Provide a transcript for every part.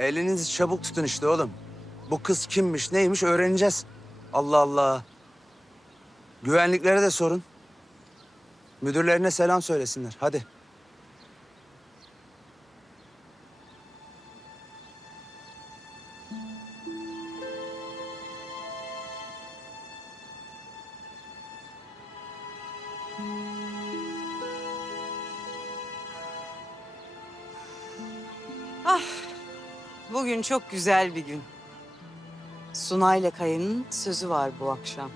Elinizi çabuk tutun işte oğlum. Bu kız kimmiş, neymiş öğreneceğiz. Allah Allah. Güvenliklere de sorun. Müdürlerine selam söylesinler. Hadi. Bugün çok güzel bir gün. Sunay'la Kaya'nın sözü var bu akşam.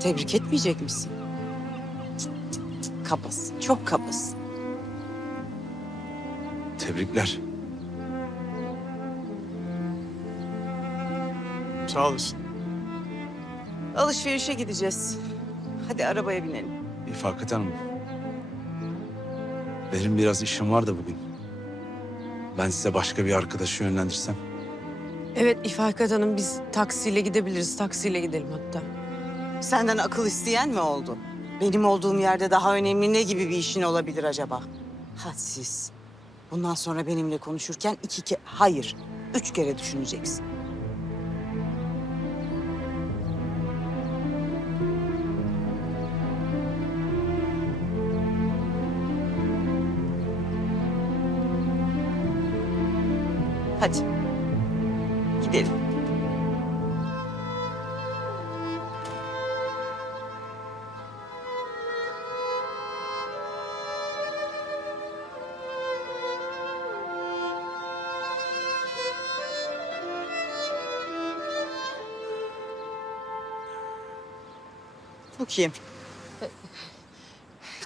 Tebrik etmeyecek misin? Kabasın, çok kabasın. Tebrikler. Sağ olasın. Alışverişe gideceğiz. Hadi arabaya binelim. İfakat Hanım. Benim biraz işim var da bugün. Ben size başka bir arkadaşı yönlendirsem. Evet İfakat Hanım biz taksiyle gidebiliriz. Taksiyle gidelim hatta. Senden akıl isteyen mi oldu? Benim olduğum yerde daha önemli ne gibi bir işin olabilir acaba? Hadsiz. Bundan sonra benimle konuşurken iki ke hayır, üç kere düşüneceksin. Hadi. Gidelim. Kim?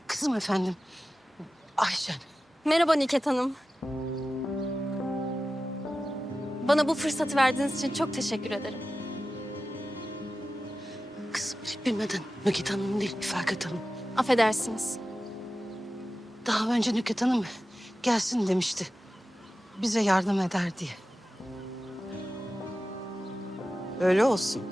Kızım efendim. Ayşen. Merhaba Niket Hanım. Bana bu fırsatı verdiğiniz için çok teşekkür ederim. Kızım bilip bilmeden Nüket Hanım değil, İfakat Hanım. Affedersiniz. Daha önce Nüket Hanım gelsin demişti. Bize yardım eder diye. Öyle olsun.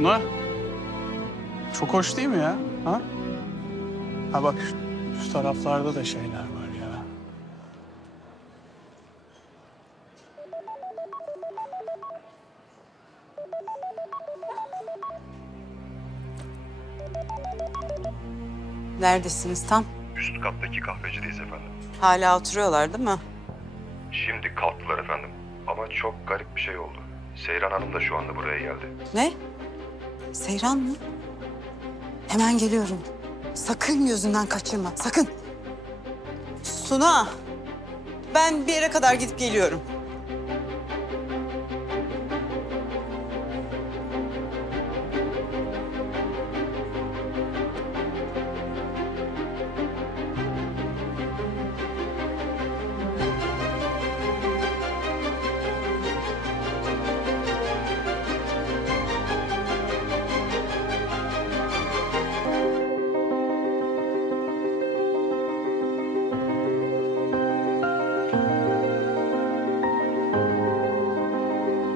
Suna. Çok hoş değil mi ya? Ha? Ha bak şu, şu taraflarda da şeyler var ya. Neredesiniz tam? Üst kattaki kahvecideyiz efendim. Hala oturuyorlar değil mi? Şimdi kalktılar efendim. Ama çok garip bir şey oldu. Seyran Hanım da şu anda buraya geldi. Ne? Seyran mı? Hemen geliyorum. Sakın gözünden kaçırma, sakın. Suna, ben bir yere kadar gidip geliyorum.